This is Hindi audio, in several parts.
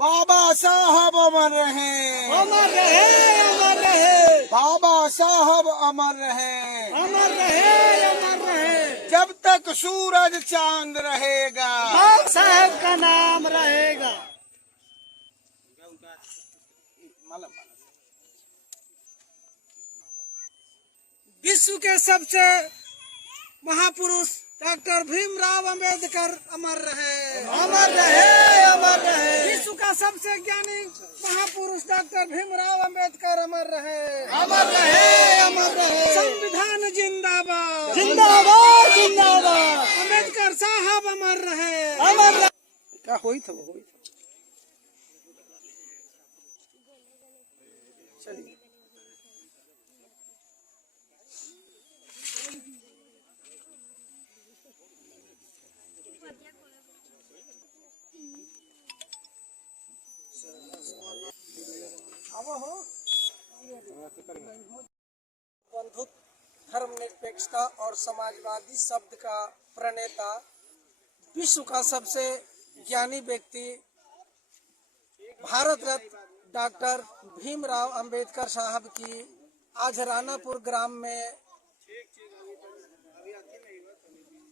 बाबा साहब अमर रहे, अमर रहे, अमर रहे। बाबा साहब अमर रहे, अमर रहे, अमर रहे। जब तक सूरज चांद रहेगा, बाबा साहब का नाम रहेगा। विश्व के सबसे महापुरुष डॉक्टर भीमराव अंबेडकर अमर रहे, अमर रहे, अमर रहे। विश्व का सबसे ज्ञानी महापुरुष डॉक्टर भीमराव अंबेडकर अमर रहे, अमर रहे, अमर रहे। संविधान जिंदाबाद, जिंदाबाद, जिंदाबाद। अंबेडकर साहब अमर रहे, अमर रहे। क्या हुई था वो? चलिए बंधुत्व, धर्मनिरपेक्षता और समाजवादी शब्द का प्रणेता, विश्व का सबसे ज्ञानी व्यक्ति, भारत रत्न डॉक्टर भीमराव अंबेडकर साहब की आज रानापुर ग्राम में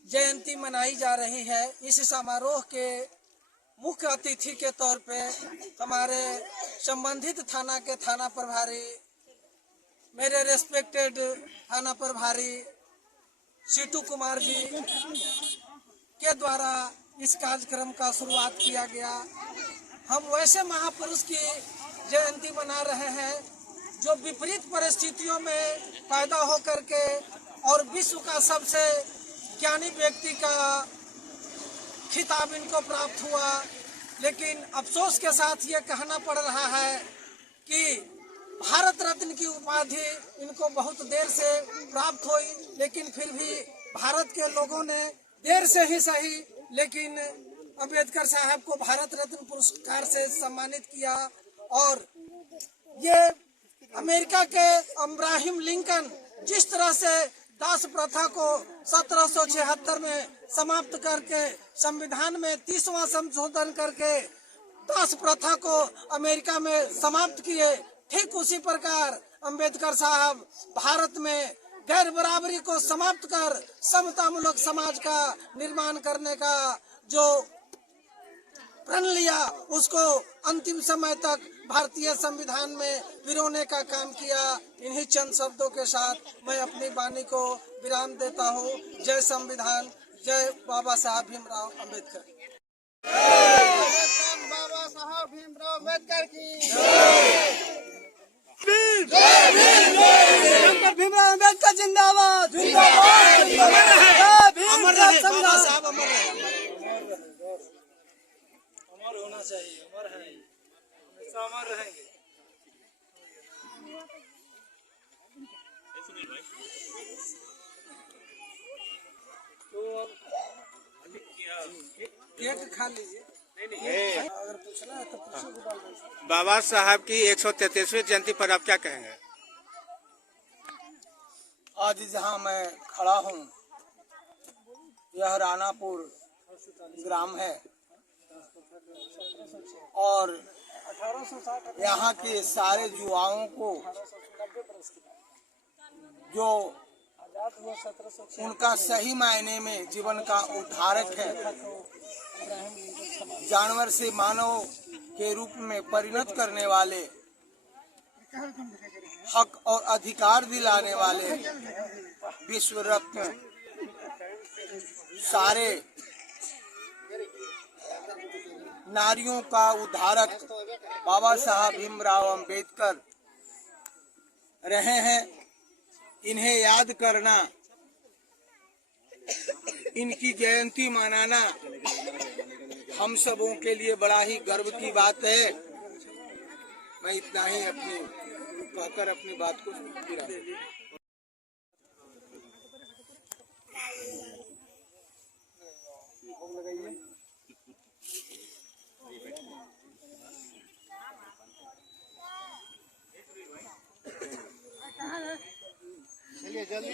जयंती मनाई जा रही है। इस समारोह के मुख्य अतिथि के तौर पे हमारे संबंधित थाना के थाना प्रभारी, मेरे रेस्पेक्टेड थाना प्रभारी सीटू कुमार जी के द्वारा इस कार्यक्रम का शुरुआत किया गया। हम वैसे महापुरुष की जयंती मना रहे हैं जो विपरीत परिस्थितियों में पैदा होकर के और विश्व का सबसे ज्ञानी व्यक्ति का खिताब इनको प्राप्त हुआ, लेकिन अफसोस के साथ ये कहना पड़ रहा है कि भारत रत्न की उपाधि इनको बहुत देर से प्राप्त हुई, लेकिन फिर भी भारत के लोगों ने देर से ही सही लेकिन अंबेडकर साहब को भारत रत्न पुरस्कार से सम्मानित किया। और ये अमेरिका के अब्राहम लिंकन जिस तरह से दास प्रथा को 1776 में समाप्त करके संविधान में 30वां संशोधन करके दास प्रथा को अमेरिका में समाप्त किए, ठीक उसी प्रकार अंबेडकर साहब भारत में गैर बराबरी को समाप्त कर समतामूलक समाज का निर्माण करने का जो प्रण लिया, उसको अंतिम समय तक भारतीय संविधान में पिरोने का काम किया। इन्हीं चंद शब्दों के साथ मैं अपनी वाणी को विराम देता हूँ। जय संविधान, जय बाबा साहब भीमराव अम्बेडकर। बाबा साहब भीमराव अम्बेडकर की डॉक्टर भीमराव अम्बेडकर जिंदाबाद, जिंदाबाद, बाबा साहब अमर होना चाहिए, अमर है, हमेशा अमर रहेंगे। तो केक खा लीजिए, अगर पूछना है तो पूछो। बाबा साहब की 133वीं जयंती पर आप क्या कहेंगे? आज जहां मैं खड़ा हूं, यह रानापुर ग्राम है और यहाँ के सारे युवाओं को जो उनका सही मायने में जीवन का उद्धारक है, जानवर से मानव के रूप में परिणत करने वाले, हक और अधिकार दिलाने वाले विश्व रत्न सारे नारियों का उद्धारक बाबा साहब भीमराव अम्बेडकर रहे हैं। इन्हें याद करना, इनकी जयंती मनाना हम सबों के लिए बड़ा ही गर्व की बात है। मैं इतना ही अपनी कहकर अपनी बात को विराम देता हूं। चलिए जल्दी